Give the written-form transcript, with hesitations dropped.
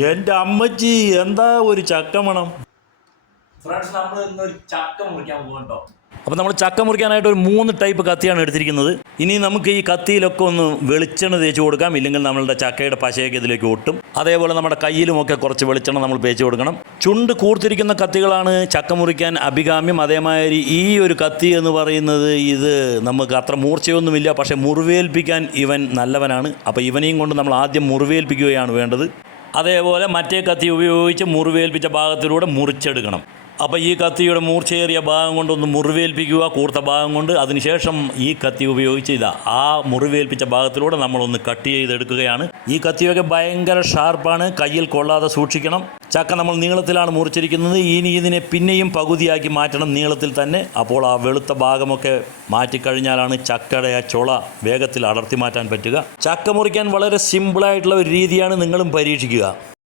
എൻ്റെ അമ്മച്ചി എന്താ ഒരു ചക്ക മണം. ഫ്രണ്ട്സ്, നമ്മൾ ഇന്നൊരു ചക്ക മുറിക്കാൻ പോകണ്ടോ. അപ്പോൾ നമ്മൾ ചക്ക മുറിക്കാനായിട്ട് ഒരു 3 ടൈപ്പ് കത്തിയാണ് എടുത്തിരിക്കുന്നത്. ഇനി നമുക്ക് ഈ കത്തിയിലൊക്കെ ഒന്ന് വെളിച്ചെണ്ണ തേച്ച് കൊടുക്കാം, ഇല്ലെങ്കിൽ നമ്മളുടെ ചക്കയുടെ പശയൊക്കെ ഇതിലേക്ക് ഒട്ടും. അതേപോലെ നമ്മുടെ കയ്യിലുമൊക്കെ കുറച്ച് വെളിച്ചെണ്ണ നമ്മൾ തേച്ച് കൊടുക്കണം. ചുണ്ട് കൂർത്തിരിക്കുന്ന കത്തികളാണ് ചക്ക മുറിക്കാൻ അഭികാമ്യം. അതേമാതിരി ഈ ഒരു കത്തി എന്ന് പറയുന്നത് ഇത് നമുക്ക് അത്ര മൂർച്ചയൊന്നുമില്ല, പക്ഷേ മുറിവേൽപ്പിക്കാൻ ഇവൻ നല്ലവനാണ്. അപ്പോൾ ഇവനെയും കൊണ്ട് നമ്മൾ ആദ്യം മുറിവേൽപ്പിക്കുകയാണ് വേണ്ടത്. അതേപോലെ മറ്റേ കത്തി ഉപയോഗിച്ച് മുറിവേൽപ്പിച്ച ഭാഗത്തിലൂടെ മുറിച്ചെടുക്കണം. അപ്പോൾ ഈ കത്തിയുടെ മൂർച്ചയേറിയ ഭാഗം കൊണ്ടൊന്ന് മുറിവേൽപ്പിക്കുക, കൂർത്ത ഭാഗം കൊണ്ട്. അതിനുശേഷം ഈ കത്തി ഉപയോഗിച്ച് ആ മുറിവേൽപ്പിച്ച ഭാഗത്തിലൂടെ നമ്മളൊന്ന് കട്ട് ചെയ്തെടുക്കുകയാണ്. ഈ കത്തിയൊക്കെ ഭയങ്കര ഷാർപ്പാണ്, കയ്യിൽ കൊള്ളാതെ സൂക്ഷിക്കണം. ചക്ക നമ്മൾ നീളത്തിലാണ് മുറിച്ചിരിക്കുന്നത്. ഇനി ഇതിനെ പിന്നെയും പകുതിയാക്കി മാറ്റണം, നീളത്തിൽ തന്നെ. അപ്പോൾ ആ വെളുത്ത ഭാഗമൊക്കെ മാറ്റിക്കഴിഞ്ഞാലാണ് ചക്കയുടെ ആ ചുള വേഗത്തിൽ അടർത്തി മാറ്റാൻ പറ്റുക. ചക്ക മുറിക്കാൻ വളരെ സിമ്പിളായിട്ടുള്ള ഒരു രീതിയാണ്, നിങ്ങളും പരീക്ഷിക്കുക.